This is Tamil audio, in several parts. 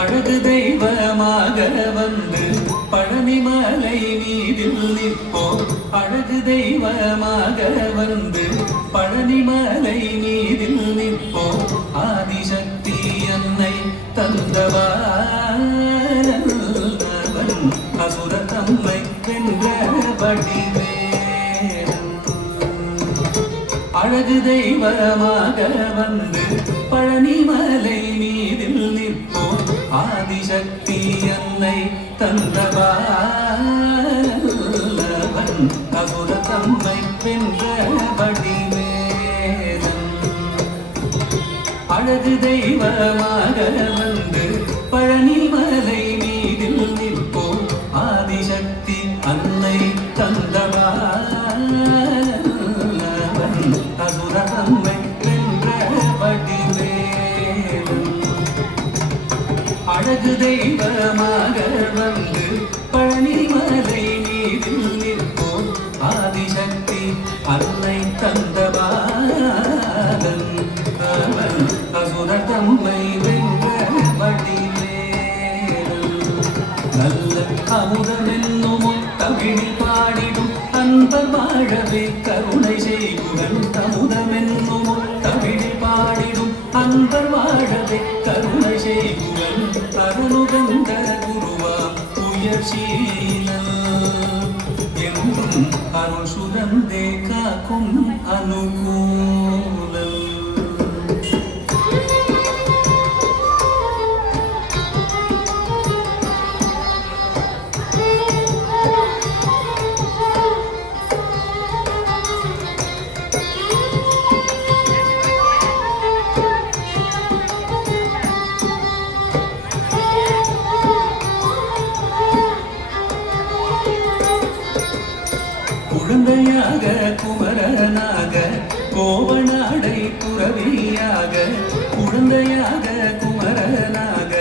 அழகு தெய்வமாக வந்து பழனிமலை மீதில் நிற்போம். அழகு தெய்வமாக வந்து பழனிமலை மீதில் நிற்போம். ஆதிசக்தி அன்னை தந்தவன் அசுர தம்மை வென்ற வடிவேலன். அழகு தெய்வமாக வந்து பழனிமலை மீதில் நிற்போம். ஆதிசக்தி அன்னை தந்தவன் அசுர தம்மை வென்ற வடிவேலன். அழகு தெய்வமாக வந்து பழனிமலை மீதில் நிற்போம். ஆதிசக்தி அன்னை தந்தவன் அசுர தம்மை வென்ற வடிவேலன். அழகு தெய்வமாக வந்து பழனிமலை மீதில் நிற்போம். ஆதிசக்தி அன்னை தந்தவன் அசுர தம்மை வென்ற வடிவேலன். நல்ல அமுதமென்னும் தமிழில் பாடிடும் அன்பர் வாழவே கருணை செய்குவன். அமுதமென்னும் தமிழில் பாடிடும் அன்பர் வாழவே கருணை செய்குவன். அருளுகந்த குருவாம் உயர்சீலன் என்றும் அருள் சுரந்தே காக்கும் அனுகூலன். குழந்தையாக குமரனாக கோவநாடை துறவியாக. குழந்தையாக குமரனாக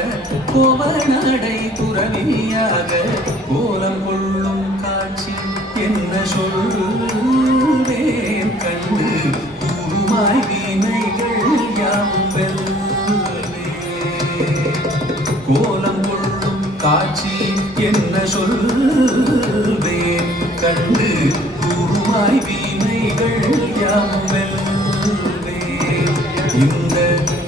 கோவநாடை துறவியாக. கோலம் கொள்ளும் காட்சி என்ன சொல்வேன் கண்டு கூறுமாய் வினைகள் யாவும் வெல்வே. கோலம் கொள்ளும் காட்சி என்ன சொல்வேன் கண்டு கூறுமாய் வினைகள் யாவும் வெல்வே. இந்த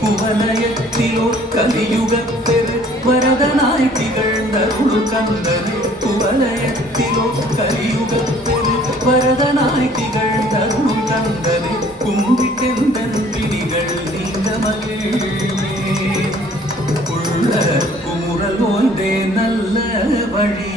குவலயத்திலோ கலியுகப்பெரு வரதனாய் திகழ்ந்தருள் கந்தனே. குவலயத்திலோ கலியுகப்பெரு வரதனாய் திகழ்ந்தருள் கந்தனே. கும்பிட்டெந்தன் பிடிகள் நீங்க மகிழ்வே. உள்ள குமுறல் ஓய்ந்தே நல்ல வழி